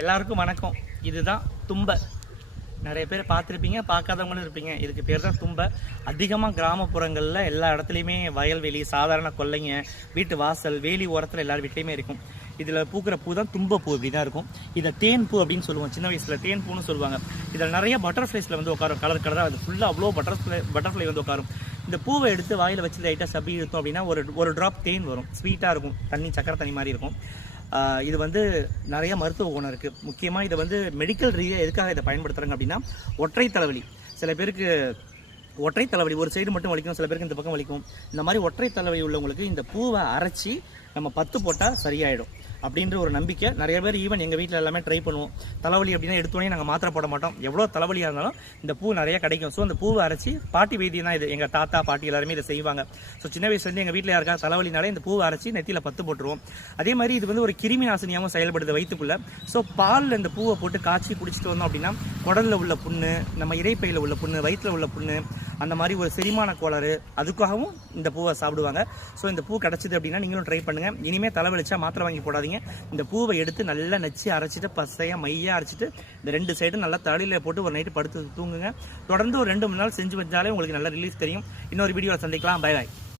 எல்லாருக்கும் வணக்கம். இதுதான் தும்பை. நிறைய பேர் பார்த்துருப்பீங்க பார்க்காதவங்களும் இருப்பீங்க. இதுக்கு பேர் தான் தும்பை. அதிகமாக கிராமப்புறங்களில் எல்லா இடத்துலையுமே வயல்வெளி சாதாரண கொல்லைங்க வீட்டு வாசல் வேலி ஓரத்தில் எல்லார் வீட்லேயுமே இருக்கும். இதில் பூக்கிற பூ தான் தும்பப்பூ இப்படி தான் இருக்கும். இதை தேன் பூ அப்படின்னு சொல்லுவோம். சின்ன வயசில் தேன் பூன்னு சொல்லுவாங்க. இதில் நிறைய பட்டர்ஃப்ளைஸில் வந்து உட்காரும். கலர் கலராக அது ஃபுல்லாக அவ்வளோ பட்டர்ஃப்ளை பட்டர்ஃப்ளை வந்து உட்காரும். இந்த பூவை எடுத்து வாயில் வச்சு லைட்டாக சப்பி இழுத்தோம் அப்படின்னா ஒரு ஒரு ட்ராப் தேன் வரும். ஸ்வீட்டாக இருக்கும். தண்ணி சக்கரை தண்ணி மாதிரி இருக்கும். இது வந்து நிறைய மருத்துவ குணம் இருக்குது முக்கியமாக இதை வந்து மெடிக்கல் ரீதியாக எதுக்காக இதை பயன்படுத்துகிறாங்க அப்படின்னா ஒற்றை தலைவலி. சில பேருக்கு ஒற்றை தலைவலி ஒரு சைடு மட்டும் வலிக்கும் சில பேருக்கு இந்த பக்கம் வலிக்கும். இந்த மாதிரி ஒற்றை தலைவலி உள்ளவங்களுக்கு இந்த பூவை அரைச்சி நம்ம பத்து போட்டால் சரியாயிடும். அப்படின்ற ஒரு நம்பிக்கை. நிறைய பேர் ஈவன் எங்கள் வீட்டில் எல்லாமே ட்ரை பண்ணுவோம். தலைவலி அப்படின்னா எடுத்தோடனே நாங்கள் மாத்திரை போட மாட்டோம். எவ்வளோ தலைவலியாக இருந்தாலும் இந்த பூ நிறைய கிடைக்கும். ஸோ அந்த பூவை அரைச்சி பாட்டி வைத்தியம் தான் இது. எங்கள் தாத்தா பாட்டி எல்லாருமே இதை செய்வாங்க. ஸோ சின்ன வயசுலேருந்து எங்கள் வீட்டில் யாருக்கா தலைவலினாலே இந்த பூவை அரைச்சி நெத்தியில் பத்து போட்டுருவோம். அதே மாதிரி இது வந்து ஒரு கிருமி நாசினியாகவும் செயல்படுது வயிற்றுக்குள்ளே. ஸோ பாலில் இந்த பூவை போட்டு காய்ச்சி குடிச்சிட்டு வந்தோம் அப்படின்னா குடலில் உள்ள புண்ணு நம்ம இறைப்பையில் உள்ள புண்ணு வயிற்றில் உள்ள புண்ணு அந்த மாதிரி ஒரு செரிமான கோளாறு அதுக்காகவும் இந்த பூவை சாப்பிடுவாங்க. ஸோ இந்த பூ கிடச்சிது அப்படின்னா நீங்களும் ட்ரை பண்ணுங்கள் இனிமேல் தலைவலிச்சா மாத்திரை வாங்கி போடாதீங்க. இந்த பூவை எடுத்து நல்லா நச்சு அரைச்சிட்டு பசையாக மையாக அரைச்சிட்டு இந்த ரெண்டு சைடும் நல்லா தலையில் போட்டு ஒரு நைட்டு படுத்து தூங்குங்க. தொடர்ந்து ஒரு ரெண்டு மூணு நாள் செஞ்சு வச்சாலே உங்களுக்கு நல்லா ரிலீஸ் தெரியும். இன்னொரு வீடியோவில் சந்திக்கலாம். Bye bye